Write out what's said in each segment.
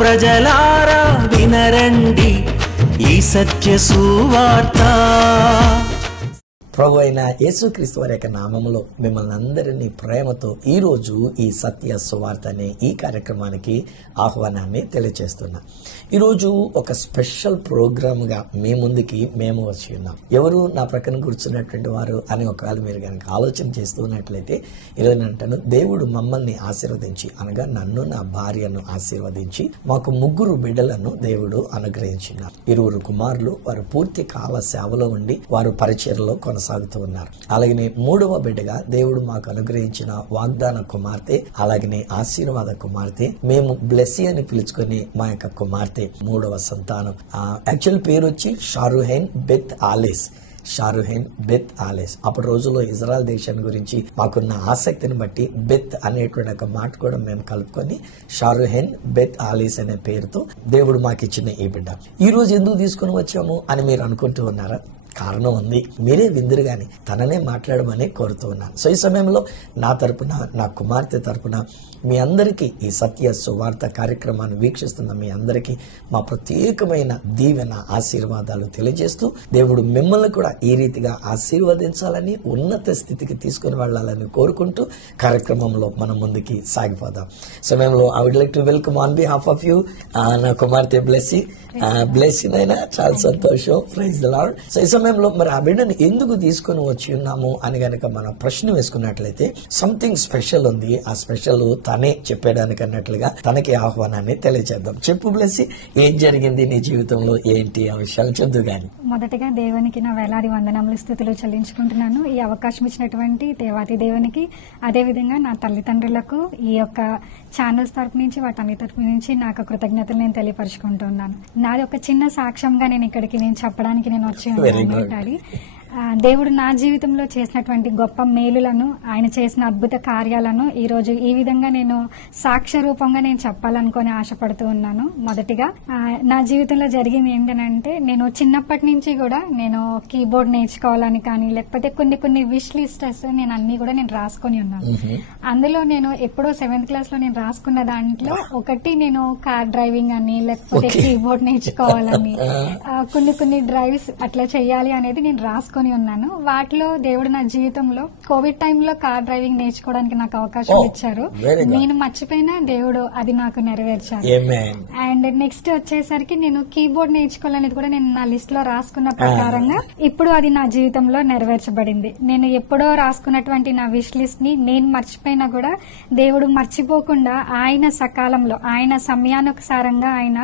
ప్రజలారా వినరండి ఈ సత్య సువార్త. ప్రభు అయిన యేసుక్రీస్తు వారి యొక్క నామములో మిమ్మల్ని అందరినీ ప్రేమతో ఈ రోజు ఈ సత్య సువార్త అనే ఈ కార్యక్రమానికి ఆహ్వానాన్ని తెలియజేస్తున్నా. ఈరోజు ఒక స్పెషల్ ప్రోగ్రామ్ గా మీ ముందుకి మేము వచ్చి ఉన్నాం. ఎవరు నా ప్రక్కన కూర్చున్నటువంటి వారు అని ఒకవేళ మీరు కనుక ఆలోచన చేస్తున్నట్లయితే ఈరోజు నేను అంటాను, దేవుడు మమ్మల్ని ఆశీర్వదించి, అనగా నన్ను నా భార్యను ఆశీర్వదించి మాకు 3 బిడ్డలను దేవుడు అనుగ్రహించినారు. 2 కుమారులు వారు పూర్తి కాల సేవలో ఉండి వారు పరిచర్యలో కొనసాగుతూ ఉన్నారు. అలాగనే 3వ బిడ్డగా దేవుడు మాకు అనుగ్రహించిన వాగ్దాన కుమార్తె, అలాగనే ఆశీర్వాద కుమార్తె, మేము బ్లెస్సీ అని పిలుచుకుని మా యొక్క కుమార్తె 3వ సంతానం. యాక్చువల్ పేరు వచ్చి షారుహెన్ బెత్ ఆలెస్. షారుహెన్ బెత్ ఆలెస్. అప్పటి రోజుల్లో ఇజ్రాయెల్ దేశాన్ని గురించి మాకున్న ఆసక్తిని బట్టి బెత్ అనేటువంటి ఒక మాట కూడా మేము కలుపుకొని షారుహెన్ బెత్ ఆలెస్ అనే పేరుతో దేవుడు మాకు ఇచ్చిన ఈ బిడ్డ ఈ రోజు ఎందుకు తీసుకుని వచ్చాము అని మీరు అనుకుంటూ ఉన్నారా? కారణం ఉంది, మీరే విందురు గాని తననే మాట్లాడమని కోరుతూ ఉన్నాను. సో ఈ సమయంలో నా తరపున, నా కుమార్తె తరపున మీ అందరికీ ఈ సత్య సువార్త కార్యక్రమాన్ని వీక్షిస్తున్న మీ అందరికీ మా ప్రత్యేకమైన దీవెన ఆశీర్వాదాలు తెలియజేస్తూ, దేవుడు మిమ్మల్ని కూడా ఈ రీతిగా ఆశీర్వదించాలని, ఉన్నత స్థితికి తీసుకుని వెళ్ళాలని కోరుకుంటూ కార్యక్రమంలో మనం ముందుకి సాగిపోదాం. సమయంలో I would like to welcome on behalf of you నా కుమార్తె బ్లెస్సీ. బ్లెస్సింగ్ అయినా చాలా సంతోషం. Praise the lord. సో ఈ సమయంలో మరి ఆ బిడ్డను ఎందుకు తీసుకుని వచ్చి ఉన్నాము అని గనక మనం ప్రశ్న వేసుకున్నట్లయితే సంథింగ్ స్పెషల్ ఉంది. ఆ స్పెషల్ తనే చెప్పేయడానికి అన్నట్లుగా తనకి ఆహ్వానాన్ని తెలియజేద్దాం. చెప్పు బ్లెస్సీ, ఏం జరిగింది నీ జీవితంలో, ఏంటి ఆ విషయాలు చెప్దు గాని. మొదటగా దేవునికి నా వేలాది వందనములు, స్తుతులు చెల్లించుకుంటున్నాను. ఈ అవకాశం ఇచ్చినటువంటి దేవాతి దేవునికి, అదే విధంగా నా తల్లిదండ్రులకు, ఈ యొక్క ఛానల్స్ తరపు నుంచి, వాటి తరపు నుంచి నాకు కృతజ్ఞతలు నేను తెలియపరుచుకుంటున్నాను. నాది ఒక చిన్న సాక్ష్యంగా నేను ఇక్కడికి చెప్పడానికి నేను వచ్చి ఉన్నాను డాడీ. దేవుడు నా జీవితంలో చేసినటువంటి గొప్ప మేలులను, ఆయన చేసిన అద్భుత కార్యాలను ఈ రోజు ఈ విధంగా నేను సాక్ష్య రూపంగా నేను చెప్పాలనుకొని ఆశపడుతూ ఉన్నాను. మొదటిగా నా జీవితంలో జరిగింది ఏంటంటే, నేను చిన్నప్పటి నుంచి కూడా నేను కీబోర్డ్ నేర్చుకోవాలని కానీ, లేకపోతే కొన్ని విష్ లిస్టర్స్ నేను అన్ని కూడా నేను రాసుకొని ఉన్నాను. అందులో నేను ఎప్పుడో 7th క్లాస్ లో నేను రాసుకున్న దాంట్లో ఒకటి, నేను కార్ డ్రైవింగ్ అని, లేకపోతే కీబోర్డ్ నేర్చుకోవాలని, కొన్ని డ్రైవ్స్ అట్లా చేయాలి అనేది నేను రాసుకొని ఉన్నాను. వాటిలో దేవుడు నా జీవితంలో కోవిడ్ టైంలో కార్ డ్రైవింగ్ నేర్చుకోవడానికి నాకు అవకాశం ఇచ్చారు. నేను మర్చిపోయినా దేవుడు అది నాకు నెరవేర్చారు. అండ్ నెక్స్ట్ వచ్చేసరికి నేను కీబోర్డ్ నేర్చుకోవాలనేది కూడా నేను నా లిస్ట్ లో రాసుకున్న ప్రకారంగా ఇప్పుడు అది నా జీవితంలో నెరవేర్చబడింది. నేను ఎప్పుడో రాసుకున్నటువంటి నా విష్ లిస్ట్ ని నేను మర్చిపోయినా కూడా దేవుడు మర్చిపోకుండా ఆయన సకాలంలో, ఆయన సమయానుసారంగా ఆయన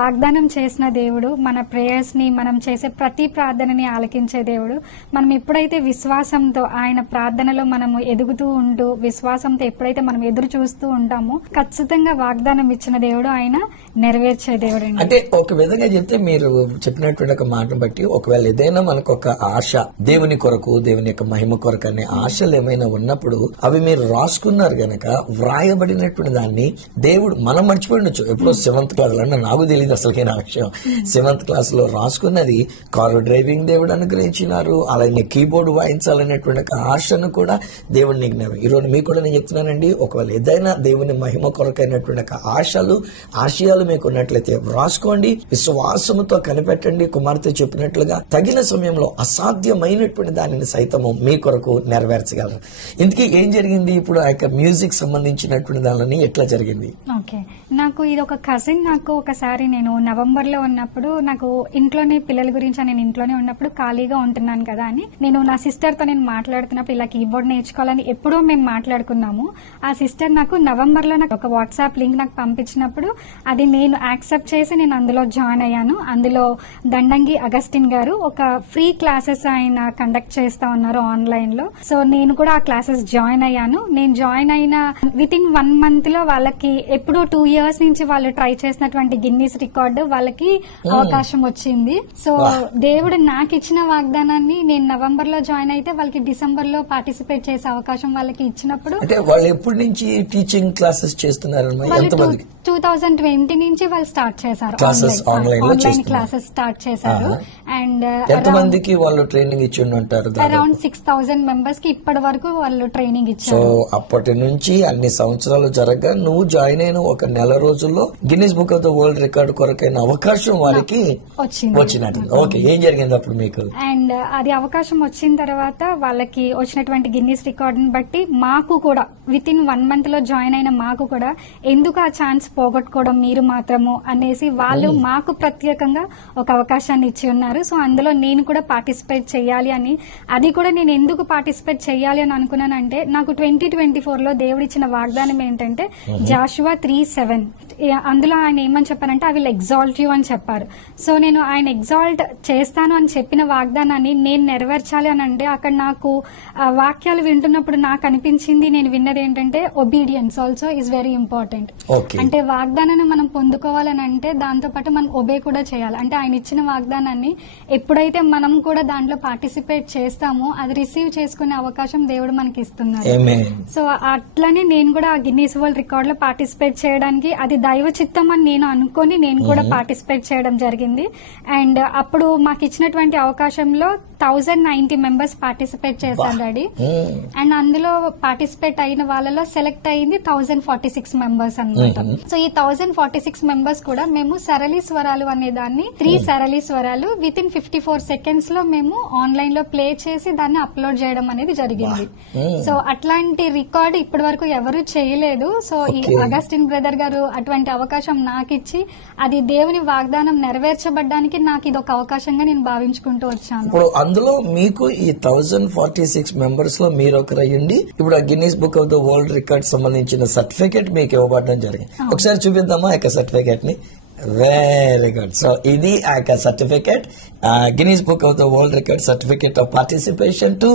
వాగ్దానం చేసిన దేవుడు, మన ప్రేయర్స్ ని, మనం చేసే ప్రతి ప్రార్థనని ఆలకించే దేవుడు. మనం ఎప్పుడైతే విశ్వాసంతో ఆయన ప్రార్థనలో మనము ఎదుగుతూ ఉంటూ, విశ్వాసంతో ఎప్పుడైతే మనం ఎదురు చూస్తూ ఉంటామో, ఖచ్చితంగా వాగ్దానం ఇచ్చిన దేవుడు ఆయన నెరవేర్చే దేవుడు. అంటే ఒక విధంగా చెప్తే, మీరు చెప్పినటువంటి ఒక మాట బట్టి, ఒకవేళ ఏదైనా మనకు ఒక ఆశ, దేవుని కొరకు, దేవుని యొక్క మహిమ కొరకు అనే ఆశలు ఏమైనా ఉన్నప్పుడు అవి మీరు రాసుకున్నారు గనక, వ్రాయబడినటువంటి దాన్ని దేవుడు మనం మర్చిపోయిండొచ్చు. ఎప్పుడో 7th క్లాస్ లో, నాకు తెలియదు అసలుకైనా విషయం, 7th క్లాస్ లో రాసుకున్నది కారు డ్రైవింగ్ దేవుడు అనుగ్రహించినారు. అలాగే కీబోర్డ్ వాయించాలనేటువంటి ఆశను కూడా దేవుడు నిగ్నారు. ఈరోజు మీకు కూడా నేను చెప్తున్నానండి, ఒకవేళ ఏదైనా దేవుని మహిమ కొరకైనటువంటి ఆశయాలు మీకు ఉన్నట్లయితే రాసుకోండి, విశ్వాసముతో కనిపెట్టండి. కుమార్తె చెప్పినట్లుగా తగిన సమయంలో అసాధ్యమైనటువంటి దానిని సైతము మీ కొరకు నెరవేర్చగలరు. ఇందుకే ఏం జరిగింది ఇప్పుడు ఆ యొక్క మ్యూజిక్ సంబంధించినటువంటి దానిని ఎట్లా జరిగింది? ఓకే, నాకు ఇది ఒక కజిన్, నాకు ఒకసారి నేను నవంబర్ లో ఉన్నప్పుడు, నాకు ఇంట్లోనే పిల్లల గురించి నేను ఇంట్లోనే ఉన్నప్పుడు ఖాళీగా ఉంటున్నాను కదా అని నేను నా సిస్టర్ తో నేను మాట్లాడుతున్నప్పుడు ఇలా కీబోర్డ్ నేర్చుకోవాలని ఎప్పుడో మేము మాట్లాడుకున్నాము. ఆ సిస్టర్ నాకు నవంబర్ లో నాకు ఒక వాట్సాప్ లింక్ నాకు పంపించినప్పుడు అది నేను యాక్సెప్ట్ చేసి నేను అందులో జాయిన్ అయ్యాను. అందులో దండంగి అగస్టిన్ గారు ఒక ఫ్రీ క్లాసెస్ ఆయన కండక్ట్ చేస్తా ఉన్నారు ఆన్లైన్ లో. సో నేను కూడా ఆ క్లాసెస్ జాయిన్ అయ్యాను. నేను జాయిన్ అయిన విత్ ఇన్ 1 month లో వాళ్ళకి ఎప్పుడో 2 years నుంచి వాళ్ళు ట్రై చేసినటువంటి గిన్నీస్ రికార్డు వాళ్ళకి అవకాశం వచ్చింది. సో దేవుడు నాకు ఇచ్చిన వాగ్దానాన్ని నేను నవంబర్ లో జాయిన్ అయితే వాళ్ళకి డిసెంబర్ లో పార్టిసిపేట్ చేసే అవకాశం వాళ్ళకి ఇచ్చినప్పుడు, అంటే వాళ్ళు ఎప్పటి నుంచి టీచింగ్ క్లాసెస్ చేస్తున్నారు? 2020 నుంచి వాళ్ళు స్టార్ట్ చేశారు, ఆన్లైన్ క్లాసెస్ స్టార్ట్ చేశారు. అండ్ ఎంతమందికి వాళ్ళు ట్రైనింగ్ ఇచ్చి ఉంటారు? అరౌండ్ 6,000 మెంబర్స్ కి ఇప్పటి వరకు వాళ్ళు ట్రైనింగ్ సో ఇచ్చారు. అప్పటి నుంచి అన్ని సంవత్సరాలు జరగగా నువ్వు జాయిన్ అయిన ఒక నెల రోజుల్లో Guinness book of the world record కొరకైన అవకాశం వారికి వచ్చినట్టు. ఓకే, ఏం జరిగింది అప్పుడు మీకు? అండ్ అది అవకాశం వచ్చిన తర్వాత వాళ్ళకి వచ్చినటువంటి గిన్నిస్ రికార్డ్ ని బట్టి మాకు కూడా విత్ ఇన్ 1 month లో జాయిన్ అయిన మాకు కూడా ఎందుకు ఆ ఛాన్స్ పోగొట్టుకోవడం మీరు మాత్రము అనేసి వాళ్ళు మాకు ప్రత్యేకంగా ఒక అవకాశాన్ని ఇచ్చి ఉన్నారు. సో అందులో నేను కూడా పార్టిసిపేట్ చేయాలి అని, అది కూడా నేను ఎందుకు పార్టిసిపేట్ చేయాలి అని అనుకున్నానంటే నాకు 2024లో దేవుడిచ్చిన వాగ్దానం ఏంటంటే జాషువా 3:7 అందులో ఆయన ఏమని చెప్పారంటే ఐ విల్ ఎగ్జాల్ట్ యూ అని చెప్పారు. సో నేను ఆయన ఎగ్జాల్ట్ చేస్తాను అని చెప్పిన వాగ్దానాన్ని నేను నెరవేర్చాలి అని అంటే అక్కడ నాకు వాక్యాలు వింటున్నప్పుడు నాకు అనిపించింది, నేను విన్నది ఏంటంటే obedience also is very important. అంటే వాగ్దానాన్ని మనం పొందుకోవాలని అంటే దాంతో పాటు మనం ఒబే కూడా చేయాలి. అంటే ఆయన ఇచ్చిన వాగ్దానాన్ని ఎప్పుడైతే మనం కూడా దాంట్లో పార్టిసిపేట్ చేస్తామో అది రిసీవ్ చేసుకునే అవకాశం దేవుడు మనకి ఇస్తున్నారు. సో అట్లనే నేను కూడా ఆ గిన్నీస్ వరల్డ్ రికార్డ్ లో పార్టిసిపేట్ చేయడానికి అది దైవ చిత్తం అని నేను అనుకొని నేను కూడా పార్టిసిపేట్ చేయడం జరిగింది. అండ్ అప్పుడు మాకు ఇచ్చినటువంటి అవకాశంలో 1090 మెంబర్స్ పార్టిసిపేట్ చేశారు డాడీ. అండ్ అందులో పార్టిసిపేట్ అయిన వాళ్ళలో సెలెక్ట్ అయింది 1046 మెంబర్స్ అన్నమాట. సో ఈ 1046 మెంబర్స్ కూడా మేము సరళి స్వరాలు అనే దాన్ని 3 సరళి స్వరాలు విత్ ఇన్ 54 సెకండ్స్ లో మేము ఆన్లైన్ లో ప్లే చేసి దాన్ని అప్లోడ్ చేయడం అనేది జరిగింది. సో అట్లాంటి రికార్డ్ ఇప్పటి వరకు ఎవరు చేయలేదు. సో ఈ అగస్టిన్ బ్రదర్ గారు అటువంటి అవకాశం నాకు ఇచ్చి అది దేవుని వాగ్దానం నెరవేర్చబడ్డానికి నాకు ఇది ఒక అవకాశంగా నేను భావించుకుంటూ వచ్చాను. ఇప్పుడు అందులో మీకు ఈ 1046 మెంబర్స్ లో మీరు ఒకరు అయ్యండి. ఇప్పుడు ఆ Guinness book of the world record సంబంధించిన సర్టిఫికేట్ మీకు ఇవ్వబడడం జరిగింది. ఒకసారి చూపిద్దామా ఆ యొక్క సర్టిఫికేట్ ని? Very good. సో ఇది ఆ యొక్క certificate, Guinness book of the world record certificate of participation to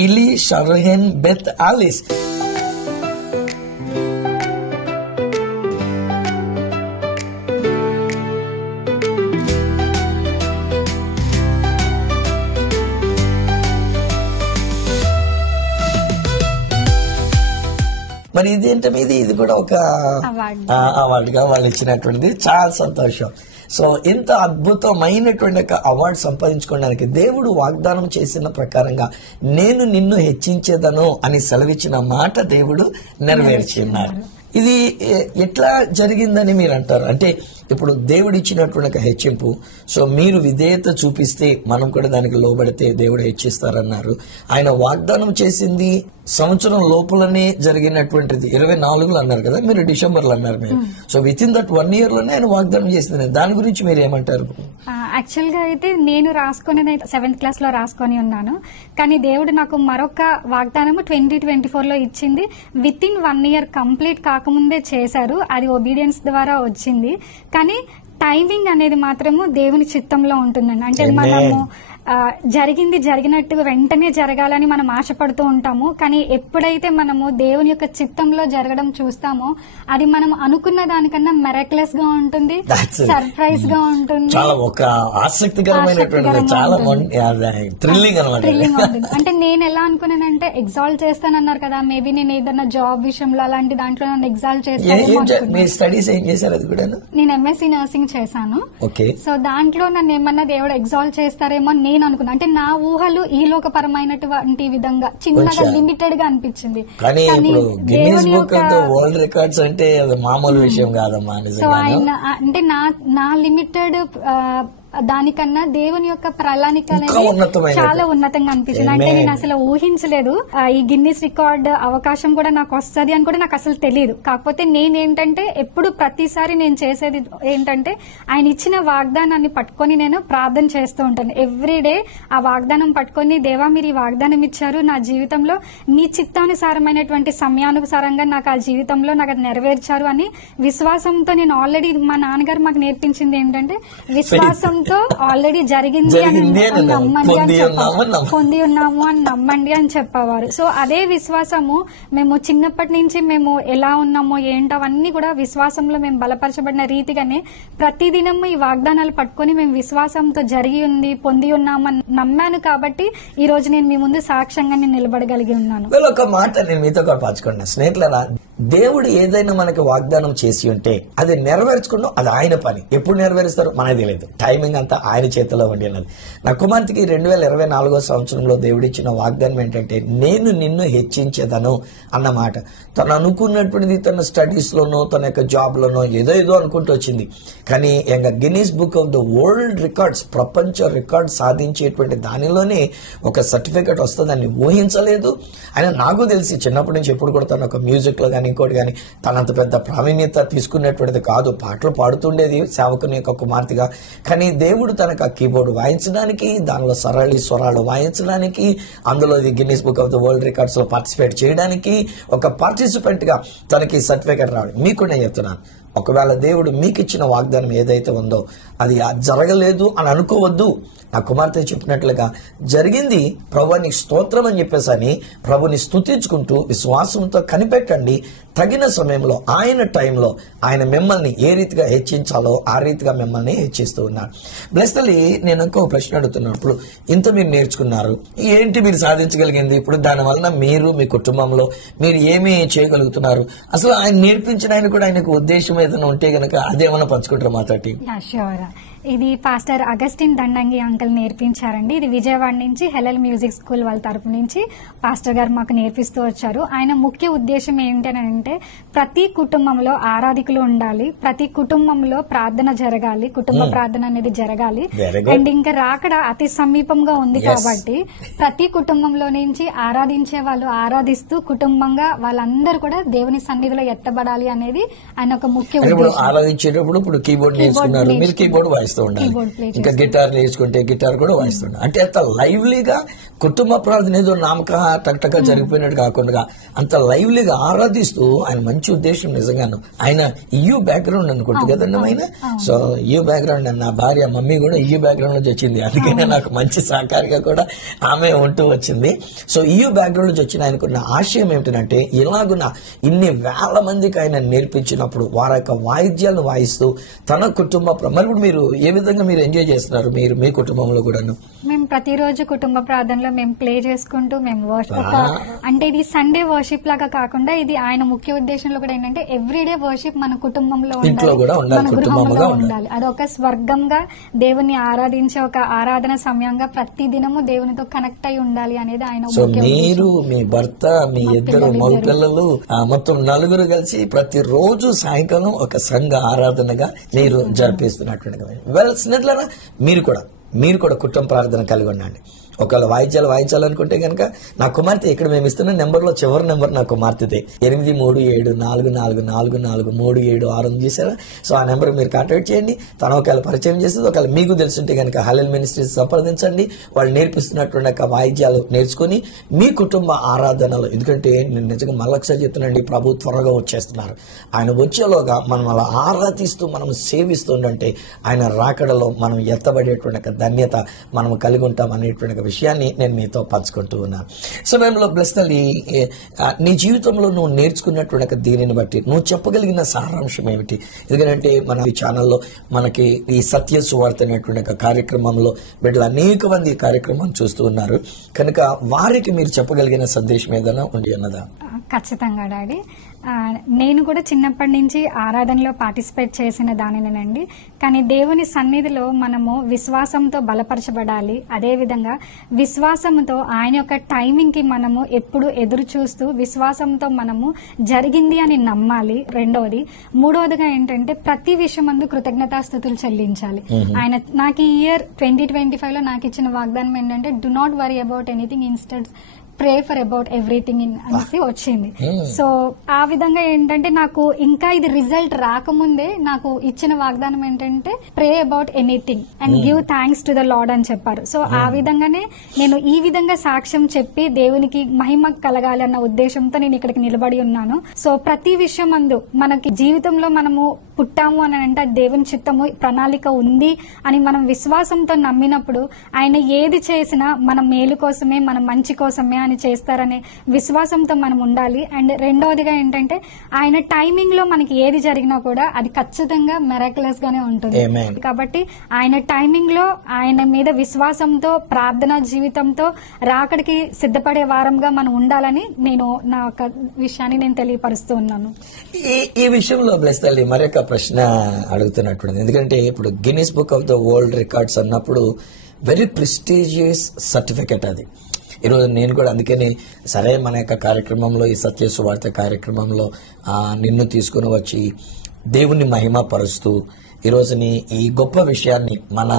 Eli Sharohen Beth Alice. మరి ఇదేంటే ఇది కూడా ఒక అవార్డుగా వాళ్ళు ఇచ్చినటువంటిది. చాలా సంతోషం. సో ఇంత అద్భుతమైనటువంటి ఒక అవార్డు సంపాదించుకోవడానికి దేవుడు వాగ్దానం చేసిన ప్రకారంగా నేను నిన్ను హెచ్చించేదను అని సెలవిచ్చిన మాట దేవుడు నెరవేర్చి ఉన్నారు. ఇది ఎట్లా జరిగిందని మీరు అంటారు? అంటే ఇప్పుడు దేవుడు ఇచ్చినటువంటి ఒక హెచ్చింపు, సో మీరు విధేయత చూపిస్తే మనం కూడా దానికి లోబడితే దేవుడు హెచ్చిస్తారన్నారు. ఆయన వాగ్దానం చేసింది సంవత్సరం లోపలనే జరిగినటువంటిది 24లో అన్నారు కదా, మీరు డిసెంబర్లో అన్నారు మీరు. So with in that 1 year లోనే ఆయన వాగ్దానం చేసింది. దాని గురించి మీరు ఏమంటారు? యాక్చువల్ గా అయితే నేను రాసుకునేది 7th క్లాస్ లో రాసుకొని ఉన్నాను. కానీ దేవుడు నాకు మరొక వాగ్దానం 2024లో ఇచ్చింది. విత్ ఇన్ 1 year కంప్లీట్ కాకముందే చేశారు. అది ఒబీడియన్స్ ద్వారా వచ్చింది. కానీ టైమింగ్ అనేది మాత్రము దేవుని చిత్తంలో ఉంటుందండి. అంటే మనము జరిగినట్టు వెంటనే జరగాలని మనం ఆశపడుతూ ఉంటాము. కానీ ఎప్పుడైతే మనము దేవుని యొక్క చిత్తంలో జరగడం చూస్తామో అది మనం అనుకున్న దానికన్నా మెరక్లెస్ గా ఉంటుంది, సర్ప్రైజ్ గా ఉంటుంది, చాలా ఒక ఆసక్తికరమైనటువంటి, చాలా థ్రిల్లింగ్ ఉంటుంది. అంటే నేను ఎలా అనుకున్నానంటే ఎగ్జాల్ట్ చేస్తానన్నారు కదా, మేబీ నేను ఏదైనా జాబ్ విషయంలో అలాంటి దాంట్లో నన్ను ఎగ్జాల్ట్ చేస్తాను. నేను ఎంఎస్సీ నర్సింగ్ చేశాను. సో దాంట్లో నన్ను ఏమన్నా దేవుడు ఎగ్జాల్ట్ చేస్తారేమో నేను అనుకున్నా. అంటే నా ఊహలు ఈ లోకపరమైనటువంటి విధంగా చిన్నగా లిమిటెడ్ గా అనిపించింది. కానీ వరల్డ్ రికార్డ్స్ అంటే అది మామూలు విషయం కాదమ్మా. సో ఆయన అంటే నా లిమిటెడ్ దానికన్నా దేవుని యొక్క ప్రణాళిక అనేది చాలా ఉన్నతంగా అనిపించింది. అంటే నేను అసలు ఊహించలేదు ఈ గిన్నిస్ రికార్డ్ అవకాశం కూడా నాకు వస్తుంది అని కూడా నాకు అసలు తెలియదు. కాకపోతే నేనేంటంటే ఎప్పుడు ప్రతిసారి నేను చేసేది ఏంటంటే ఆయన ఇచ్చిన వాగ్దానాన్ని పట్టుకొని నేను ప్రార్థన చేస్తూ ఉంటాను. ఎవ్రీడే ఆ వాగ్దానం పట్టుకొని, దేవా మీరు ఈ వాగ్దానం ఇచ్చారు నా జీవితంలో, మీ చిత్తానుసారమైనటువంటి సమయానుసారంగా నాకు ఆ జీవితంలో నాకు అది నెరవేర్చారు అని విశ్వాసంతో నేను ఆల్రెడీ మా నాన్నగారు మాకు నేర్పించింది ఏంటంటే విశ్వాసం ఆల్రెడీ జరిగింది అని నమ్మండి అని చెప్పారు, పొంది ఉన్నాము అని నమ్మండి అని చెప్పేవారు. సో అదే విశ్వాసము మేము చిన్నప్పటి నుంచి మేము ఎలా ఉన్నామో ఏంటో అవన్నీ కూడా విశ్వాసంలో మేము బలపరచబడిన రీతిగానే ప్రతిదినం ఈ వాగ్దానాలు పట్టుకొని మేము విశ్వాసంతో జరిగి ఉంది, పొంది ఉన్నామని నమ్మాను. కాబట్టి ఈ రోజు నేను మీ ముందు సాక్ష్యంగా నేను నిలబడగలిగి ఉన్నాను. ఒక మాట నేను మీతో కూడా పంచుకున్నాను. స్నేహితులారా, దేవుడు ఏదైనా మనకి వాగ్దానం చేసి ఉంటే అది నెరవేర్చుకుంటాం, అది ఆయన పని. ఎప్పుడు నెరవేరుస్తారో మనకు తెలియదు. టైమింగ్ అంతా ఆయన చేతిలో ఉండి ఉన్నది. నా కుమార్తెకి 2024 సంవత్సరంలో దేవుడు ఇచ్చిన వాగ్దానం ఏంటంటే, నేను నిన్ను హెచ్చించేదను అన్నమాట. తను అనుకున్నటువంటిది తన స్టడీస్ లోనో తన యొక్క జాబ్ లోనో ఏదో అనుకుంటూ వచ్చింది. కానీ ఇంకా Guinness book of the world records, ప్రపంచ రికార్డ్ సాధించేటువంటి దానిలోనే ఒక సర్టిఫికెట్ వస్తుందని ఊహించలేదు. ఆయన నాకు తెలిసి చిన్నప్పటి నుంచి ఎప్పుడు కూడా తను ఒక మ్యూజిక్ లో కానీ ఇంకోటి కానీ తనంత పెద్ద ప్రావీణ్యత తీసుకునేటువంటిది కాదు. పాటలు పాడుతుండేది సేవకుని యొక్క కుమార్తెగా. కానీ దేవుడు తనకు ఆ కీబోర్డ్ వాయించడానికి, దానిలో సరళి స్వరాలు వాయించడానికి, అందులో Guinness book of the world records లో పార్టిసిపేట్ చేయడానికి, ఒక పార్టిసిపెంట్ గా తనకి సర్టిఫికెట్ రావడం. మీకు నేను చెప్తున్నాను, ఒకవేళ దేవుడు మీకు ఇచ్చిన వాగ్దానం ఏదైతే ఉందో అది జరగలేదు అని అనుకోవద్దు. నా కుమార్తె చెప్పినట్లుగా జరిగింది, ప్రభుని స్తోత్రం అని చెప్పేసి అని ప్రభుని స్తుతించుకుంటూ విశ్వాసంతో కనిపెట్టండి. తగిన సమయంలో ఆయన టైంలో ఆయన మిమ్మల్ని ఏ రీతిగా హెచ్చించాలో ఆ రీతిగా మిమ్మల్ని హెచ్చిస్తూ ఉన్నారు. బ్లెస్లీ నేను ఇంకో ప్రశ్న అడుగుతున్నప్పుడు, ఇంత మీరు నేర్చుకున్నారు, ఏంటి మీరు సాధించగలిగింది? ఇప్పుడు దానివల్ల మీరు మీ కుటుంబంలో మీరు ఏమి చేయగలుగుతున్నారు? అసలు ఆయన నేర్పించిన ఆయన కూడా ఆయనకు ఉద్దేశం ఏదైనా ఉంటే గనక అదేమన్నా పంచుకుంటారు మాతోటి? ఇది పాస్టర్ అగస్టిన్ దండంగి అంకుల్ నేర్పించారండి. ఇది విజయవాడ నుంచి హెలెల్ మ్యూజిక్ స్కూల్ వాళ్ళ తరపు నుంచి పాస్టర్ గారు మాకు నేర్పిస్తూ వచ్చారు. ఆయన ముఖ్య ఉద్దేశం ఏంటంటే, ప్రతి కుటుంబంలో ఆరాధికులు ఉండాలి, ప్రతి కుటుంబంలో ప్రార్థన జరగాలి, కుటుంబ ప్రార్థన అనేది జరగాలి. అండ్ ఇంకా రాకడ అతి సమీపంగా ఉంది కాబట్టి ప్రతి కుటుంబంలో నుంచి ఆరాధించే వాళ్ళు ఆరాధిస్తూ కుటుంబంగా వాళ్ళందరూ కూడా దేవుని సన్నిధిలో ఎత్తబడాలి అనేది ఆయన ఒక ముఖ్య ఉద్దేశం. ఆరాధించేటప్పుడు ఇప్పుడు కీబోర్డ్ నేర్చుకున్నారు, మీరు కీబోర్డ్ వాయిస్తూ ఉండాలి, ఇంకా గిటార్ నేర్చుకుంటే గిటార్ కూడా వాయిస్తుండాలి. అంటే అంత లైవ్లీగా కుటుంబ ప్రార్థన ఏదో నామక టక్టగా జరిగిపోయినట్టు కాకుండా అంత లైవ్లీగా ఆరాధిస్తూ ఆయన మంచి ఉద్దేశం నిజంగాను. ఆయన EU బ్యాక్గ్రౌండ్ అనుకుంటుంది కదండి ఆయన. సో EU బ్యాక్గ్రౌండ్, నా భార్య మమ్మీ కూడా EU బ్యాక్గ్రౌండ్ నుంచి వచ్చింది, అందుకనే నాకు మంచి సహకారిగా కూడా ఆమె ఉంటూ వచ్చింది. సో EU బ్యాక్గ్రౌండ్ నుంచి వచ్చిన ఆయనకున్న ఆశయం ఏమిటంటే, ఇలాగున్న ఇన్ని వేల మందికి ఆయన నేర్పించినప్పుడు వారి యొక్క వాయిద్యాలను వాయిస్తూ తన కుటుంబ మరి మీరు ఏ విధంగా మీరు ఎంజాయ్ చేస్తున్నారు మీరు మీ కుటుంబంలో కూడాను? మేము ప్రతిరోజు కుటుంబ ప్రార్థనలో మేము ప్లే చేసుకుంటూ మేము వర్షిప్, అంటే ఇది సండే వర్షిప్ లాగా కాకుండా ఇది ఆయన ముఖ్య ఉద్దేశంలో కూడా ఏంటంటే ఎవ్రీడే వర్షిప్ మన కుటుంబంలో ఉండాలి, మన గృహంలో ఉండాలి. అదొక స్వర్గంగా దేవుని ఆరాధించే ఒక ఆరాధన సమయంగా ప్రతి దినము దేవునితో కనెక్ట్ అయి ఉండాలి అనేది ఆయన ముఖ్య ఉద్దేశం. మీరు, మీ భర్త, మీ ఇద్దరు మగ పిల్లలు మొత్తం నలుగురు కలిసి ప్రతిరోజు సాయంకాలం ఒక సంఘ ఆరాధనగా మీరు జరిపిస్తున్నట్టు స్నేహితులారా, మీరు కూడా కుటుంబ ప్రార్థన కలిగి ఉండండి. ఒకవేళ వాయించాలనుకుంటే కనుక నా కుమార్తె ఇక్కడ మేము ఇస్తున్న నెంబర్లో చివరి నెంబర్ నా కుమార్తెదే 8374444376 చేశారా? సో ఆ నెంబర్ మీరు కాంటాక్ట్ చేయండి. తను ఒకవేళ పరిచయం చేస్తుంది, ఒకవేళ మీకు తెలుసుంటే కనుక హెలెల్ మినిస్ట్రీస్ సంప్రదించండి. వాళ్ళు నేర్పిస్తున్నటువంటి వాయిద్యాలు నేర్చుకుని మీ కుటుంబ ఆరాధనలు, ఎందుకంటే నేను నిజంగా మళ్ళొకసారి చెప్తున్నాండి, ప్రభు త్వరగా వచ్చేస్తున్నారు. ఆయన వచ్చేలోగా మనం అలా ఆరాధిస్తూ మనం సేవిస్తుండంటే ఆయన రాకడలో మనం ఎత్తబడేటువంటి ధన్యత మనం కలిగి ఉంటాం అనేటువంటి విషయాన్ని నేను మీతో పంచుకుంటూ ఉన్నాను. సమయంలో బ్లెస్లీ, నీ జీవితంలో నువ్వు నేర్చుకున్నటువంటి దీనిని బట్టి నువ్వు చెప్పగలిగిన సారాంశం ఏమిటి? ఎందుకంటే మన ఈ ఛానల్లో మనకి ఈ సత్య సువార్త అనేటువంటి కార్యక్రమంలో బిడ్డలు అనేక మంది ఈ కార్యక్రమం చూస్తూ ఉన్నారు కనుక వారికి మీరు చెప్పగలిగిన సందేశం ఏదైనా ఉండి ఉన్నదా? ఖచ్చితంగా డాడీ, నేను కూడా చిన్నప్పటి నుంచి ఆరాధనలో పార్టిసిపేట్ చేసిన దానినేనండి. కానీ దేవుని సన్నిధిలో మనము విశ్వాసంతో బలపరచబడాలి. అదేవిధంగా విశ్వాసంతో ఆయన యొక్క టైమింగ్ కి మనము ఎప్పుడు ఎదురు చూస్తూ విశ్వాసంతో మనము జరిగింది అని నమ్మాలి. రెండోది, మూడోదిగా ఏంటంటే ప్రతి విషయమందు కృతజ్ఞతాస్తుతులు చెల్లించాలి. ఆయన నాకు ఈ ఇయర్ 2025 లో నాకు ఇచ్చిన వాగ్దానం ఏంటంటే, do not worry about anything, instead pray for about everything అనేసి వచ్చింది. సో ఆ విధంగా ఏంటంటే నాకు ఇంకా ఇది రిజల్ట్ రాకముందే నాకు ఇచ్చిన వాగ్దానం ఏంటంటే ప్రే about anything and give thanks to the lord అని చెప్పారు. సో ఆ విధంగానే నేను ఈ విధంగా సాక్ష్యం చెప్పి దేవునికి మహిమ కలగాలి అన్న ఉద్దేశంతో నేను ఇక్కడికి నిలబడి ఉన్నాను. సో ప్రతి విషయం అందు మనకి జీవితంలో మనము పుట్టాము అని అంటే అది దేవుని చిత్తము, ప్రణాళిక ఉంది అని మనం విశ్వాసంతో నమ్మినప్పుడు ఆయన ఏది చేసినా మన మేలు కోసమే, మన మంచి కోసమే అని చేస్తారనే విశ్వాసంతో మనం ఉండాలి. అండ్ రెండవదిగా ఏంటంటే ఆయన టైమింగ్ లో మనకి ఏది జరిగినా కూడా అది ఖచ్చితంగా మెరాక్యులస్ గానే ఉంటుంది. కాబట్టి ఆయన టైమింగ్ లో ఆయన మీద విశ్వాసంతో, ప్రార్థనా జీవితంతో రాకడికి సిద్ధపడే వారంగా మనం ఉండాలని నేను నా ఒక విషయాన్ని నేను తెలియపరుస్తూ ఉన్నాను. ఈ విషయంలో బ్లెస్ తల్లి మరొక ప్రశ్న అడుగుతున్నట్టుంది. ఎందుకంటే ఇప్పుడు Guinness book of the world records అన్నప్పుడు వెరీ ప్రెస్టీజియస్ సర్టిఫికెట్ అది. ఈరోజు నేను కూడా అందుకని సరే మన యొక్క కార్యక్రమంలో, ఈ సత్య సువార్త కార్యక్రమంలో నిన్ను తీసుకుని వచ్చి దేవుని మహిమ పరుస్తూ ఈరోజుని ఈ గొప్ప విషయాన్ని మన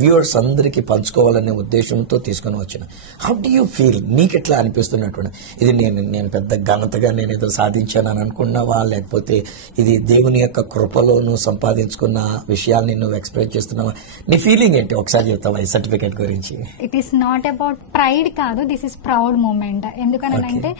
వ్యూవర్స్ అందరికీ పంచుకోవాలనే ఉద్దేశంతో తీసుకుని వచ్చిన. How do you feel? నీకెట్లా అనిపిస్తున్నట్టు? ఇది నేను పెద్ద ఘనతగా నేను ఏదో సాధించానని అనుకున్నావా, లేకపోతే ఇది దేవుని యొక్క కృపలోను సంపాదించుకున్న విషయాన్ని నువ్వు ఎక్స్ప్రెస్ చేస్తున్నావా? నీ ఫీలింగ్ ఏంటి ఒకసారి చెప్తావా ఈ సర్టిఫికేట్ గురించి? It is not about pride కాదు, దిస్ ఇస్ ప్రౌడ్ మూమెంట్. ఎందుకనంటే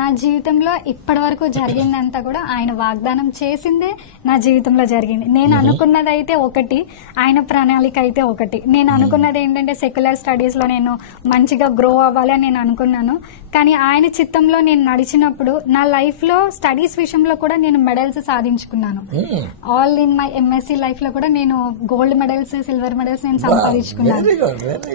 నా జీవితంలో ఇప్పటి వరకు జరిగిందంతా కూడా ఆయన వాగ్దానం చేసిందే నా జీవితంలో జరిగింది. నేను అనుకున్న అయితే ఒకటి, ఆయన ప్రణాళిక అయితే ఒకటి. నేను అనుకున్నది ఏంటంటే సెక్యులర్ స్టడీస్ లో నేను మంచిగా గ్రో అవ్వాలి అని నేను అనుకున్నాను. కానీ ఆయన చిత్తంలో నేను నడిచినప్పుడు నా లైఫ్ లో స్టడీస్ విషయంలో కూడా నేను మెడల్స్ సాధించుకున్నాను. All in my MSc life లో కూడా నేను గోల్డ్ మెడల్స్, సిల్వర్ మెడల్స్ నేను సంపాదించుకున్నాను.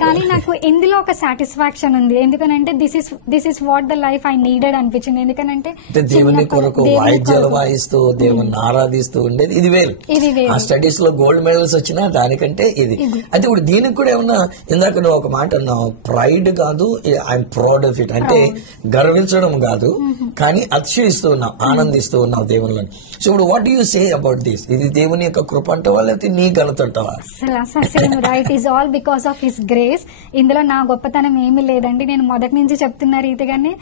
కానీ నాకు ఇందులో ఒక సాటిస్ఫాక్షన్ ఉంది. ఎందుకనంటే this is what the life I needed అనిపించింది. ఎందుకనంటే దేవుని కొరకు వాయిద్యాలు వాయిస్తూ దేవుని ఆరాధిస్తూ ఉండేది ఇది వేరు. ఆ స్టడీస్ లో గోల్డ్ మెడల్స్ వచ్చినా దానికంటే ఇది. అయితే ఇప్పుడు దీనికి కూడా ఏమన్నా, ఇందాక నువ్వు ఒక మాట అన్నావు, ప్రైడ్ కాదు, ఐఎమ్ ప్రౌడ్ ఆఫ్ ఇట్ అంటే గర్వించడం కాదు, కానీ అతిశయిస్తూ ఉన్నావు, ఆనందిస్తూ ఉన్నావు దేవుని. సో ఇప్పుడు what you say about this? ఇది దేవుని యొక్క కృప అంటావా, లేకపోతే నీ ఘనత అంటావా? Right, is all because of his grace. ఇందులో నా గొప్పతనం ఏమీ లేదండి. నేను మొదటి నుంచి చెప్తున్న రీతిగానే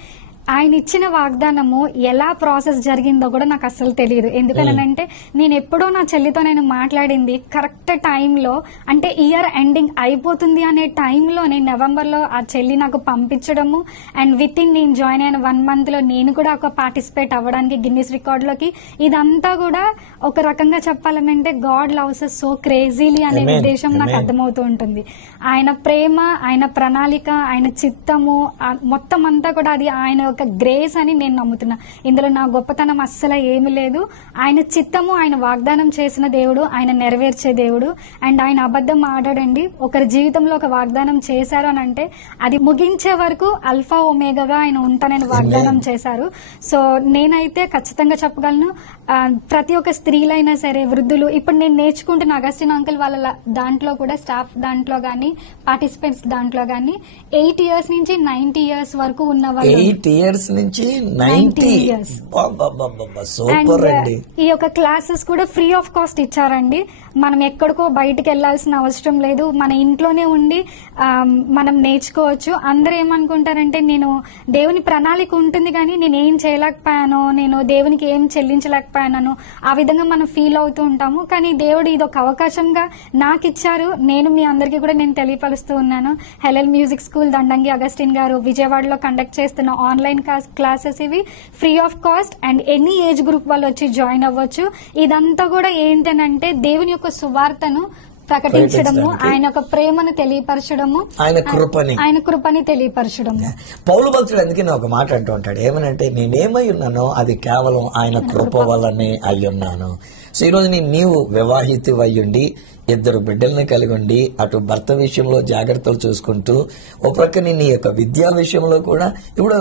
ఆయన ఇచ్చిన వాగ్దానము ఎలా ప్రాసెస్ జరిగిందో కూడా నాకు అస్సలు తెలియదు. ఎందుకనంటే నేను ఎప్పుడో నా చెల్లితో నేను మాట్లాడింది కరెక్ట్ టైంలో, అంటే ఇయర్ ఎండింగ్ అయిపోతుంది అనే టైంలో, నేను నవంబర్ లో ఆ చెల్లి నాకు పంపించడము, అండ్ విత్ ఇన్ నేను జాయిన్ అయిన 1 month లో నేను కూడా ఒక పార్టిసిపేట్ అవ్వడానికి గిన్నిస్ రికార్డ్ లోకి, ఇదంతా కూడా ఒక రకంగా చెప్పాలంటే God loves us so crazily అనే ఉద్దేశం నాకు అర్థమవుతూ ఉంటుంది. ఆయన ప్రేమ, ఆయన ప్రణాళిక, ఆయన చిత్తము మొత్తం అంతా కూడా అది ఆయన ఒక గ్రేస్ అని నేను నమ్ముతున్నా. ఇందులో నా గొప్పతనం అస్సలు ఏమీ లేదు. ఆయన చిత్తము, ఆయన వాగ్దానం చేసిన దేవుడు, ఆయన నెరవేర్చే దేవుడు. అండ్ ఆయన అబద్ధం ఆడాడండి. ఒకరి జీవితంలో ఒక వాగ్దానం చేశారు అని అంటే అది ముగించే వరకు అల్ఫా ఒమేగాగా ఆయన ఉంటానని వాగ్దానం చేశారు. సో నేనైతే ఖచ్చితంగా చెప్పగలను, ప్రతి ఒక్క స్త్రీలైనా సరే, వృద్ధులు, ఇప్పుడు నేను నేర్చుకుంటున్న అగస్టిన్ అంకుల్ వాళ్ళ దాంట్లో కూడా, స్టాఫ్ దాంట్లో గానీ, పార్టిసిపెంట్స్ దాంట్లో గానీ 8 years నుంచి 90 years వరకు ఉన్న వాళ్ళు, 8 years నుంచి 90 years. సూపర్ అండి. ఈ యొక్క క్లాసెస్ కూడా ఫ్రీ ఆఫ్ కాస్ట్ ఇచ్చారండి. మనం ఎక్కడికో బయటకు వెళ్లాల్సిన అవసరం లేదు, మన ఇంట్లోనే ఉండి మనం నేర్చుకోవచ్చు. అందరూ ఏమనుకుంటారంటే నేను దేవుని ప్రణాళిక ఉంటుంది కానీ నేను ఏం చేయలేకపోయాను, నేను దేవునికి ఏం చెల్లించలేకపోయాను, ఆ విధంగా మనం ఫీల్ అవుతూ ఉంటాము. కానీ దేవుడు ఇది ఒక అవకాశంగా నాకు ఇచ్చారు. నేను మీ అందరికీ కూడా నేను తెలియపరుస్తూ ఉన్నాను. హెలెల్ మ్యూజిక్ స్కూల్ దండంగి అగస్టిన్ గారు విజయవాడలో కండక్ట్ చేస్తున్న ఆన్లైన్ క్లాసెస్ ఇవి free of cost, and any age group వాళ్ళు వచ్చి జాయిన్ అవ్వచ్చు. ఇదంతా కూడా ఏంటనంటే దేవుని యొక్క సువార్తను ప్రకటించడము, ఆయన యొక్క ప్రేమను తెలియపరచడము, ఆయన కృపని తెలియపరచడము. పౌలు భక్తుడు అందుకే నేను ఒక మాట అంటూ ఉంటాడు, ఏమనంటే నేనేమై ఉన్నానో అది కేవలం ఆయన కృప వల్లనే అయ్యున్నాను. సో ఈరోజు నీవు వివాహిత అయ్యుండి 2 బిడ్డల్ని కలిగి ఉండి, అటు భర్త విషయంలో జాగ్రత్తలు చూసుకుంటూ, ఓ ప్రక్కన నీ యొక్క విద్యా విషయంలో కూడా ఇప్పుడు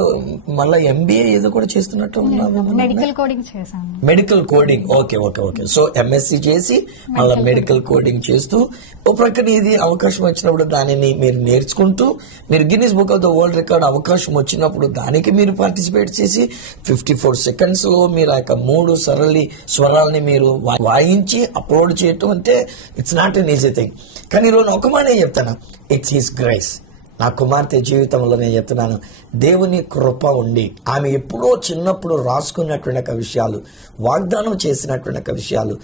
మళ్ళీ MBA ఏదో కూడా చేస్తున్నట్టు ఉన్నావు. మెడికల్ కోడింగ్ చేశాను. Medical coding, okay okay okay. So MSc చేసి మళ్ళీ మెడికల్ కోడింగ్ చేస్తూ, ఓ ప్రక్కన ఇది అవకాశం వచ్చినప్పుడు దానిని మీరు నేర్చుకుంటూ, మీరు Guinness book of the world record అవకాశం వచ్చినప్పుడు దానికి మీరు పార్టిసిపేట్ చేసి 54 seconds లో మీరు ఆ యొక్క 3 సరళి స్వరాల్ని మీరు వాయించి అప్లోడ్ చేయటం అంటే it's not an easy thing. కానీ ఈరోజు ఒక మాట చెప్తాను, ఇట్స్ హిస్ గ్రేస్. నా కుమార్తె జీవితంలో నేను చెప్తున్నాను, దేవుని కృప ఉండి ఆమె ఎప్పుడో చిన్నప్పుడు రాసుకున్నటువంటి విషయాలు, వాగ్దానం చేసినటువంటి విషయాలు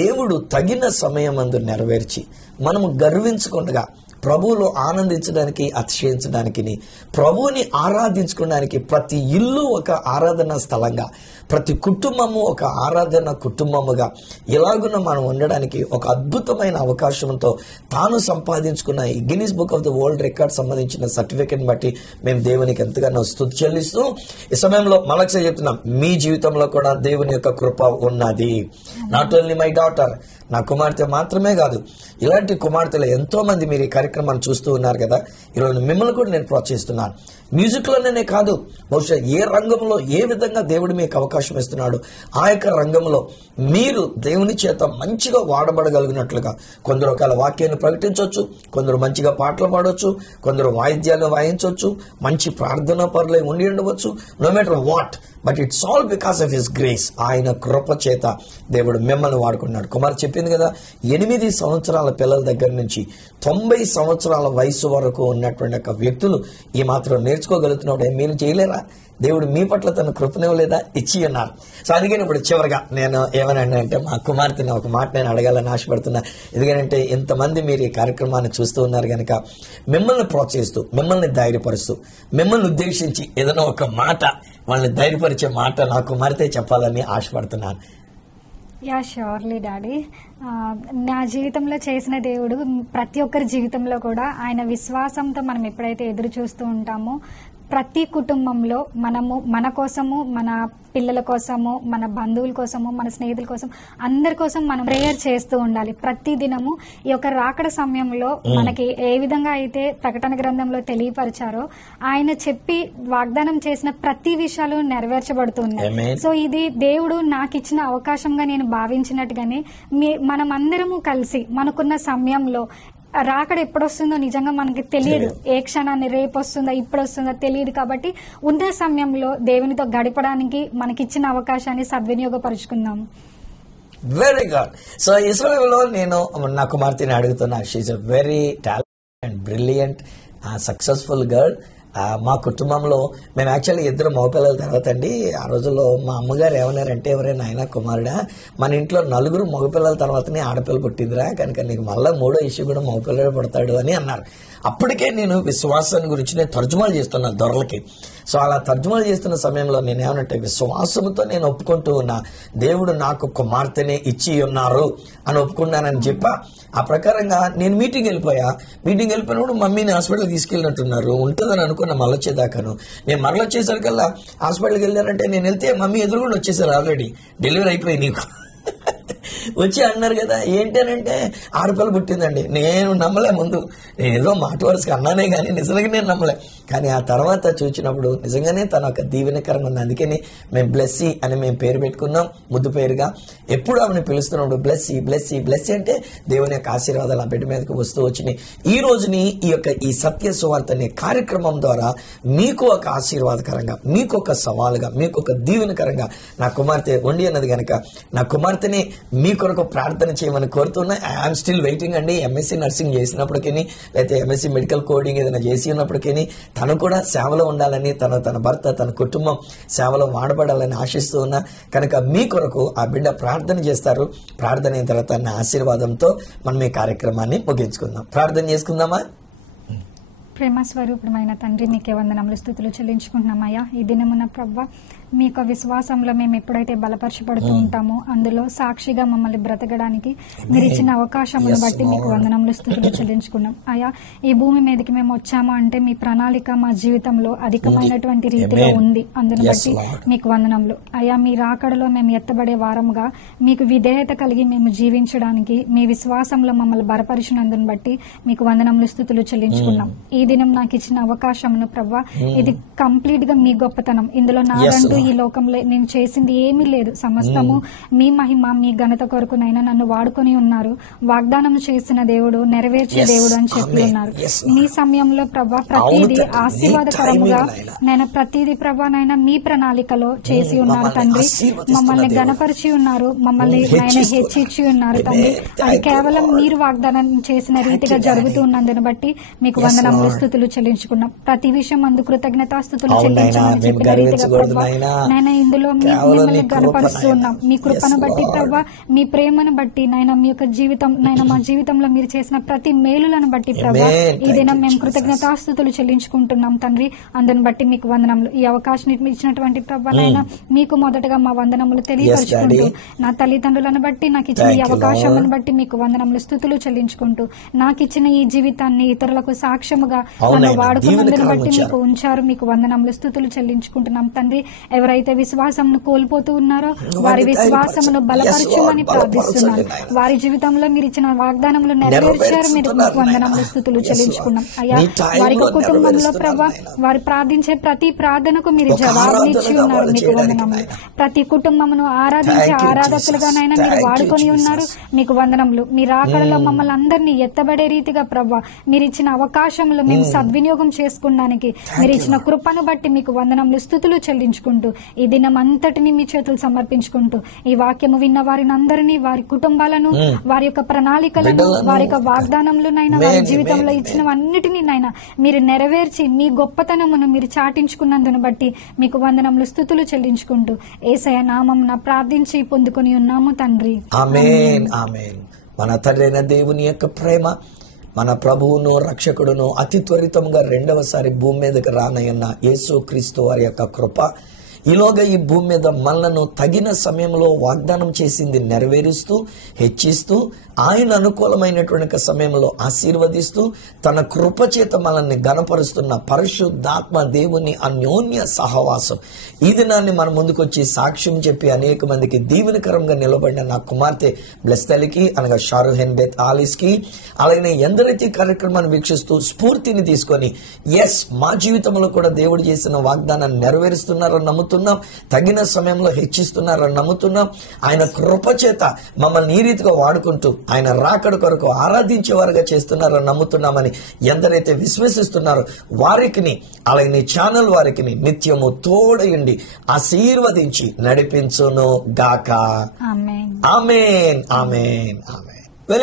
దేవుడు తగిన సమయం అందు నెరవేర్చి మనము గర్వించకుండా ప్రభువులో ఆనందించడానికి, అతిశయించడానికి, ప్రభువుని ఆరాధించుకోవడానికి ప్రతి ఇల్లు ఒక ఆరాధన స్థలంగా, ప్రతి కుటుంబము ఒక ఆరాధన కుటుంబముగా ఇలాగున మనం ఉండడానికి ఒక అద్భుతమైన అవకాశంతో తాను సంపాదించుకున్న ఈ Guinness book of the world record సంబంధించిన సర్టిఫికేట్ బట్టి మేము దేవునికి ఎంతగానో స్తుతి చెల్లిస్తూ ఈ సమయంలో మళ్ళొకసారి చెప్తున్నాం, మీ జీవితంలో కూడా దేవుని యొక్క కృప ఉన్నది. నాట్ ఓన్లీ మై డాటర్, నా కుమార్తె మాత్రమే కాదు, ఇలాంటి కుమార్తెలు ఎంతో మంది మీరు ఈ కార్యక్రమాన్ని చూస్తూ ఉన్నారు కదా. ఈరోజు మిమ్మల్ని కూడా నేను ప్రోత్సహిస్తున్నాను. మ్యూజిక్లోనే కాదు, బహుశా ఏ రంగంలో ఏ విధంగా దేవుడు మీకు అవకాశం ఇస్తున్నాడు ఆ యొక్క రంగంలో మీరు దేవుని చేత మంచిగా వాడబడగలిగినట్లుగా కొందరు ఒకవేళ వాక్యాన్ని ప్రకటించవచ్చు, కొందరు మంచిగా పాటలు పాడవచ్చు, కొందరు వాయిద్యాలు వాయించవచ్చు, మంచి ప్రార్థనా పరులై ఉండి ఉండవచ్చు. No matter what, but it's all because of his grace. ఆయన కృప చేత దేవుడు మిమ్మల్ని వాడుకున్నాడు. కుమార్ చెప్పింది కదా, 8 సంవత్సరాల పిల్లల దగ్గర నుంచి 90 సంవత్సరాల వయసు వరకు ఉన్నటువంటి ఒక వ్యక్తులు ఈ మాత్రం నేర్చుకోగలుగుతున్నాడు. మీరు చేయలేరా? దేవుడు మీ పట్ల తన కృపనివ్వలేదా? ఇచ్చి ఉన్నారు. సో అందుకని ఇప్పుడు చివరిగా నేను ఏమనంటే మా కుమార్తెని ఒక మాట నేను అడగాలని ఆశపడుతున్నా. ఎందుకంటే ఇంతమంది మీరు ఈ కార్యక్రమాన్ని చూస్తూ ఉన్నారు కనుక మిమ్మల్ని ప్రోత్సహిస్తూ, మిమ్మల్ని ధైర్యపరుస్తూ, మిమ్మల్ని ఉద్దేశించి ఏదైనా ఒక మాట, వాళ్ళని ధైర్యపరిచే మాట నా కుమార్తె చెప్పాలని ఆశపడుతున్నాను. Yeah surely daddy. నా జీవితంలో చేసిన దేవుడు ప్రతి ఒక్కరి జీవితంలో కూడా ఆయన విశ్వాసంతో మనం ఎప్పుడైతే ఎదురు చూస్తూ ఉంటామో ప్రతి కుటుంబంలో మనము మన కోసము, మన పిల్లల కోసము, మన బంధువుల కోసము, మన స్నేహితుల కోసం, అందరి కోసం మనం ప్రేయర్ చేస్తూ ఉండాలి. ప్రతి దినము ఈ యొక్క రాకడ సమయంలో మనకి ఏ విధంగా అయితే ప్రకటన గ్రంథంలో తెలియపరిచారో ఆయన చెప్పి వాగ్దానం చేసిన ప్రతి విషయాలు నెరవేర్చబడుతున్నాయి. సో ఇది దేవుడు నాకు ఇచ్చిన అవకాశంగా నేను భావించినట్టుగానే మనం అందరము కలిసి మనకున్న సమయంలో రాకడ ఎప్పుడొస్తుందో నిజంగా మనకి తెలియదు. ఏ క్షణాన్ని రేపు వస్తుందో ఇప్పుడు వస్తుందో తెలియదు. కాబట్టి ఉన్న సమయంలో దేవునితో గడపడానికి మనకిచ్చిన అవకాశాన్ని సద్వినియోగపరుచుకుందాం. Very good. సో ఈ సమయంలో నేను నా కుమార్తెని అడుగుతున్నా. She's a very talented and brilliant successful girl. మా కుటుంబంలో మేము యాక్చువల్లీ 2 మగపిల్లల తర్వాత అండి, ఆ రోజుల్లో మా అమ్మగారు ఏమన్నారంటే, ఎవరైనా ఆయన కుమారుడా, మన ఇంట్లో 4 మగపిల్లల తర్వాతనే ఆడపిల్ల పుట్టిందిరా, కనుక నీకు మళ్ళీ 3వ ఇష్యూ కూడా మగపిల్లడు పుడతాడు అని అన్నారు. అప్పటికే నేను విశ్వాసాన్ని గురించి నేను తర్జుమాలు చేస్తున్నాను దొరలకి. సో అలా తర్జుమాలు చేస్తున్న సమయంలో నేను ఏమనంటే, విశ్వాసంతో నేను ఒప్పుకుంటూ ఉన్నా, దేవుడు నాకు కుమార్తెనే ఇచ్చి ఉన్నారు అని ఒప్పుకున్నానని చెప్పా. ఆ ప్రకారంగా నేను మీటింగ్ వెళ్ళిపోయినప్పుడు మమ్మీని హాస్పిటల్కి తీసుకెళ్ళినట్టున్నారు. ఉంటుందని అనుకున్న మళ్ళొచ్చేదాకాను. నేను మరలొచ్చేసరికల్లా హాస్పిటల్కి వెళ్ళారంటే, నేను వెళ్తే మమ్మీ ఎదురుగుండా వచ్చేసారు, ఆల్రెడీ డెలివరీ అయిపోయి నీకు వచ్చి అన్నారు కదా. ఏంటనంటే ఆడపిల్ల పుట్టిందండి. నేను నమ్మలే. ముందు నేను ఏదో మాట వరుసగా అన్నానే కానీ నిజంగా నేను నమ్మలే. కానీ ఆ తర్వాత చూసినప్పుడు నిజంగానే తన ఒక దీవెనకరంగా ఉంది. అందుకని మేము బ్లెస్సీ అని మేము పేరు పెట్టుకున్నాం, ముద్దు పేరుగా. ఎప్పుడు ఆమెను పిలుస్తున్నప్పుడు బ్లెస్సీ బ్లెస్సీ బ్లెస్సీ అంటే దేవుని యొక్క ఆశీర్వాదాలు ఆ బిడ్డ మీదకి వస్తూ వచ్చినాయి. ఈ రోజుని ఈ సత్య సువార్త అనే కార్యక్రమం ద్వారా మీకు ఒక ఆశీర్వాదకరంగా, మీకు ఒక సవాలుగా, మీకు ఒక దీవెనకరంగా నా కుమార్తె ఉండి అన్నది కనుక నా కుమార్తెని మీ కొరకు ప్రార్థన చేయమని కోరుతున్నా. ఐఎమ్ స్టిల్ వెయిటింగ్ అండి. ఎంఎస్సీ నర్సింగ్ చేసినప్పటికీ, లేకపోతే ఎంఎస్సీ మెడికల్ కోడింగ్ ఏదైనా చేసి ఉన్నప్పటికీ తను కూడా సేవలో ఉండాలని, తన భర్త, తన కుటుంబం సేవలో వాడబడాలని ఆశిస్తూ ఉన్నా. కనుక మీ కొరకు ఆ బిడ్డ ప్రార్థన చేస్తారు. ప్రార్థన అయిన తర్వాత నా ఆశీర్వాదంతో మనం ఈ కార్యక్రమాన్ని ముగించుకుందాం. ప్రార్థన చేసుకుందామా? ప్రేమ స్వరూపమైన తండ్రి, నీకే వందనములు, స్తుతులు చెల్లించుకుంటున్నామయ్యా. ఈ దినమున ప్రభువా, మీ యొక్క విశ్వాసంలో మేము ఎప్పుడైతే బలపరచబడుతూ ఉంటామో అందులో సాక్షిగా మమ్మల్ని బ్రతకడానికి మీరు ఇచ్చిన అవకాశమును బట్టి మీకు వందనములు, స్తుతులు చెల్లించుకున్నాం అయ్యా. ఈ భూమి మీదకి మేము వచ్చామా అంటే మీ ప్రణాళిక మా జీవితంలో అధికమైనటువంటి రీతిలో ఉంది. అందును బట్టి మీకు వందనములు అయ్యా. మీ రాకడలో మేము ఎత్తబడే వారముగా మీకు విధేయత కలిగి మేము జీవించడానికి మీ విశ్వాసంలో మమ్మల్ని బలపరిచినందును బట్టి మీకు వందనములు, స్తుతులు చెల్లించుకున్నాం. ఈ దినం నాకు ఇచ్చిన అవకాశమును ప్రభువా, ఇది కంప్లీట్ గా మీ గొప్పతనం. ఇందులో నాదంటూ ఈ లోకంలో నేను చేసింది ఏమీ లేదు. సమస్తము మీ మహిమ, మీ ఘనత కొరకునైనా నన్ను వాడుకొని ఉన్నారు. వాగ్దానం చేసిన దేవుడు నెరవేర్చే దేవుడు అని చెప్పి ఉన్నారు. మీ సమయంలో ప్రభా ప్రతిదీ ఆశీర్వాదకరముగా నేను ప్రతిదీ ప్రభానైనా మీ ప్రణాళికలో చేసి ఉన్నారు తండ్రి. మమ్మల్ని గణపరిచి ఉన్నారు, మమ్మల్ని ఆయన హెచ్చించి ఉన్నారు తండ్రి. అది కేవలం మీరు వాగ్దానం చేసిన రీతిగా జరుగుతూ ఉన్నందును బట్టి మీకు వందనములు, స్తుతులు చెల్లించుకున్నాం. ప్రతి విషయం అందు కృతజ్ఞతాస్తుతులు చెల్లించమని చెప్పిన రీతిగా ప్రభా నాయన ఇందులో మిమ్మల్ని గణపరుస్తున్నాం. మీ కృపను బట్టి ప్రభా, మీ ప్రేమను బట్టి నాయన, మీ యొక్క జీవితం నాయన, మా జీవితంలో మీరు చేసిన ప్రతి మేలులను బట్టి ప్రభా ఈ దినం మేము కృతజ్ఞతాస్తుతులు చెల్లించుకుంటున్నాం తండ్రి. అందుని బట్టి మీకు వందనములు. ఈ అవకాశం ఇచ్చినటువంటి ప్రభా నాయన, మీకు మొదటగా మా వందనములు తెలియపరుచుకుంటూ, నా తల్లిదండ్రులను బట్టి నాకు ఇచ్చిన ఈ అవకాశం బట్టి మీకు వందనములు స్తుతులు చెల్లించుకుంటూ, నాకు ఇచ్చిన ఈ జీవితాన్ని ఇతరులకు సాక్ష్యముగా నన్ను వాడుకున్నందుని బట్టి మీకు ఉంచారు. మీకు వందనములు స్తుతులు చెల్లించుకుంటున్నాం తండ్రి. ఎవరైతే విశ్వాసమును కోల్పోతూ ఉన్నారో వారి విశ్వాసమును బలపరచమని ప్రార్థిస్తున్నాను. వారి జీవితంలో మీరు ఇచ్చిన వాగ్దానములు నెరవేర్చారు. మీరు మీకు వందనములు స్తుతులు చెల్లించుకున్నాం అయ్యా. వారి కుటుంబంలో ప్రభా వారు ప్రార్థించే ప్రతి ప్రార్థనకు మీరు జవాబునిచ్చి ఉన్నారు. మీకు వందనములు. ప్రతి కుటుంబమును ఆరాధించే ఆరాధకులుగానైనా మీరు వాడుకొని ఉన్నారు. మీకు వందనములు. మీ రాకడలో మమ్మల్ని అందరినీ ఎత్తబడే రీతిగా ప్రభా మీరు ఇచ్చిన అవకాశంలో మేము సద్వినియోగం చేసుకోవడానికి మీరు ఇచ్చిన కృపను బట్టి మీకు వందనములు స్తుతులు చెల్లించుకుంటూ ఈ దినం అంతటిని మీ చేతులు సమర్పించుకుంటూ, ఈ వాక్యము విన్న వారిని అందరినీ, వారి కుటుంబాలను, వారి యొక్క ప్రణాళికలను, వారి యొక్క వాగ్దానములనైనా, వారి జీవితంలో ఇచ్చినవన్నిటినీ నైనా మీరు నెరవేర్చి మీ గొప్పతనమును మీరు చాటించుకున్నందును బట్టి మీకు వందనములు స్తుతులు చెల్లించుకుంటూ యేసయ్య నామమున ప్రార్థించి పొందుకొని ఉన్నాము తండ్రి. ఆమేన్. ఆమేన్. మన తండ్రైన దేవుని యొక్క ప్రేమ, మన ప్రభువును రక్షకుడును అతి త్వరితంగా రెండవసారి భూమి మీదకి రానయ్యన్న యేసు క్రీస్తు వారి యొక్క కృప, ఈలోగా ఈ భూమి మీద మనలను తగిన సమయంలో వాగ్దానం చేసింది నెరవేరుస్తూ, హెచ్చిస్తూ, ఆయన అనుకూలమైనటువంటి సమయంలో ఆశీర్వదిస్తూ, తన కృపచేత మనల్ని గణపరుస్తున్న పరిశుద్ధాత్మ దేవుని అన్యోన్య సహవాసం, ఈ దినాన్ని మన ముందుకొచ్చి సాక్ష్యం చెప్పి అనేక మందికి దీవెనకరంగా నిలబడిన నా కుమార్తె బ్లెస్తలికి, అనగా షారుహెన్ బెత్ ఆలిస్ కి, అలాగే ఎందరైతే కార్యక్రమాన్ని వీక్షిస్తూ స్ఫూర్తిని తీసుకొని ఎస్ మా జీవితంలో కూడా దేవుడు చేసిన వాగ్దానాన్ని నెరవేరుస్తున్నారని నమ్ముతున్నాం, తగిన సమయంలో హెచ్చిస్తున్నారని నమ్ముతున్నాం. ఆయన కృపచేత మమ్మల్ని ఈ రీతిగా వాడుకుంటూ ఆయన రాకడ కొరకు ఆరాధించేవారుగా చేస్తున్నారని నమ్ముతున్నామని ఎందరైతే విశ్వసిస్తున్నారో వారికి, అలాగే ఛానల్ వారికి నిత్యము తోడయుండి ఆశీర్వదించి నడిపించును గాక. ఆమేన్. ఆమేన్. ఆమేన్.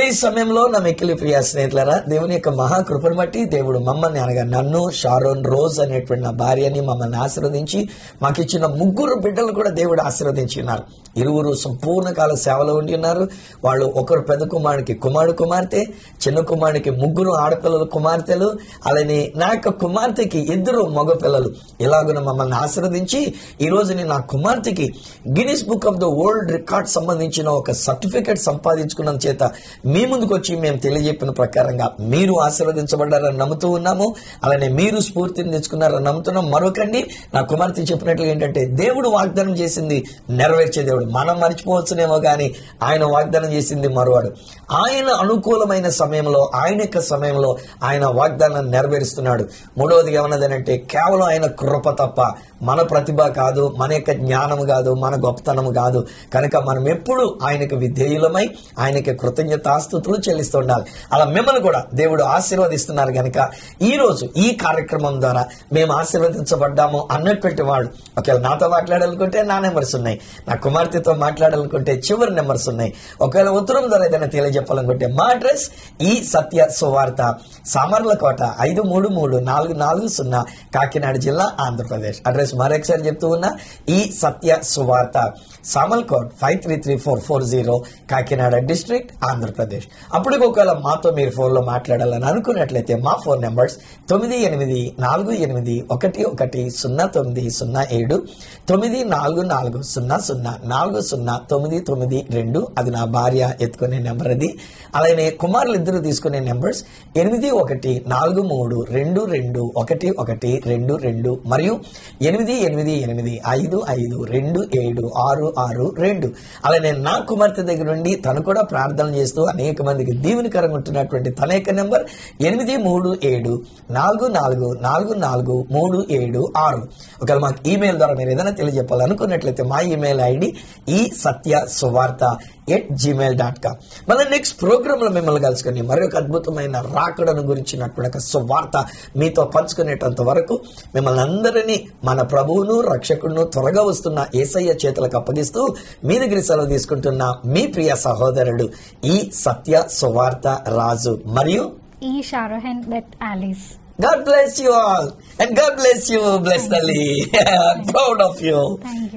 ఈ సమయంలో నా మిక్కిలి ప్రియ స్నేహితులారా, దేవుని యొక్క మహాకృపను బట్టి దేవుడు మమ్మల్ని, అనగా నన్ను, షారోన్ రోజ్ అనేటువంటి నా భార్యని మమ్మల్ని ఆశీర్వదించి మాకు ఇచ్చిన 3 బిడ్డలు కూడా దేవుడు ఆశీర్వదించి ఉన్నారు. 2 సంపూర్ణకాల సేవలో ఉండి ఉన్నారు. వాళ్ళు ఒకరు పెద్ద కుమారుడికి కుమార్తె, చిన్న కుమారుడికి 3 ఆడపిల్లలు కుమార్తెలు, అలానే నా యొక్క కుమార్తెకి 2 మగ పిల్లలు. ఇలాగున మమ్మల్ని ఆశీర్వదించి ఈ రోజు నా కుమార్తెకి Guinness book of the world record సంబంధించిన ఒక సర్టిఫికెట్ సంపాదించుకున్న చేత మీ ముందుకు వచ్చి మేము తెలియజెప్పిన ప్రకారంగా మీరు ఆశీర్వదించబడ్డారని నమ్ముతూ ఉన్నాము. అలానే మీరు స్ఫూర్తిని తెచ్చుకున్నారని నమ్ముతున్నాం. మరొకండి, నా కుమార్తె చెప్పినట్లుగా ఏంటంటే దేవుడు వాగ్దానం చేసింది నెరవేర్చే దేవుడు. మనం మర్చిపోవచ్చునేమో కానీ ఆయన వాగ్దానం చేసింది మరోవాడు. ఆయన అనుకూలమైన సమయంలో, ఆయన యొక్క సమయంలో ఆయన వాగ్దానాన్ని నెరవేరుస్తున్నాడు. మూడవదిగా ఏమన్నదంటే కేవలం ఆయన కృప తప్ప మన ప్రతిభ కాదు, మన యొక్క జ్ఞానం కాదు, మన గొప్పతనం కాదు. కనుక మనం ఎప్పుడు ఆయనకు విధేయులమై ఆయనకి కృతజ్ఞతాస్తుతులు చెల్లిస్తూ ఉండాలి. అలా మిమ్మల్ని కూడా దేవుడు ఆశీర్వదిస్తున్నారు. కనుక ఈ రోజు ఈ కార్యక్రమం ద్వారా మేము ఆశీర్వదించబడ్డాము అన్నటువంటి వాడు ఒకవేళ నాతో మాట్లాడాలనుకుంటే నా నెంబర్స్ ఉన్నాయి, నా కుమార్తెతో మాట్లాడాలనుకుంటే చివరి నెంబర్స్ ఉన్నాయి. ఒకవేళ ఉత్తరం ద్వారా ఏదైనా తెలియజెప్పాలనుకుంటే మా అడ్రస్ ఈ సత్య సువార్త, సామర్లకోట 533440 కాకినాడ జిల్లా ఆంధ్రప్రదేశ్. అడ్రస్ మరొకసారి చెప్తూ ఉన్నా, ఈ సత్య సువార్త, సామర్లకోట్ 533440 కాకినాడ డిస్ట్రిక్ట్ ఆంధ్రప్రదేశ్. అప్పటికి ఒకవేళ మాతో మీరు ఫోన్లో మాట్లాడాలని అనుకున్నట్లయితే మా ఫోన్ నెంబర్స్ 9848110907, 9440040992. అది నా భార్య ఎత్తుకునే నెంబర్ అది. అలానే కుమారులు ఇద్దరు తీసుకునే నెంబర్స్ 8142221122 మరియు 8885527662. అలానే నా కుమార్తె దగ్గర నుండి తను కూడా ప్రార్థన చేస్తూ అనేక మందికి దీవెనకరంగా ఉంటున్నటువంటి తన యొక్క నెంబర్ 8374444376. ఒకవేళ మాకు ఈమెయిల్ ద్వారా మీరు ఏదైనా తెలియజెప్పాలనుకున్నట్లయితే మా ఈమెయిల్ ఐడి ఈ సత్య సువార్త @gmail.com. మన నెక్స్ట్ ప్రోగ్రామ్ లో మిమ్మల్ని కలుసుకొని మరొక అద్భుతమైన రాకడను గురించినటువంటి సువార్త మీతో పంచుకునేటంత వరకు మిమ్మల్ని అందరినీ మన ప్రభువును రక్షకుడును త్వరగా వస్తున్న యేసయ్య చేతులకు అప్పగిస్తూ మీ దగ్గర సెలవు తీసుకుంటున్న మీ ప్రియ సహోదరుడు ఈ సత్య సువార్త రాజు మరియు ఈ Sharohen Beth Alice. God bless you all. And God bless you, bless Tali. I'm proud of you. Thank you.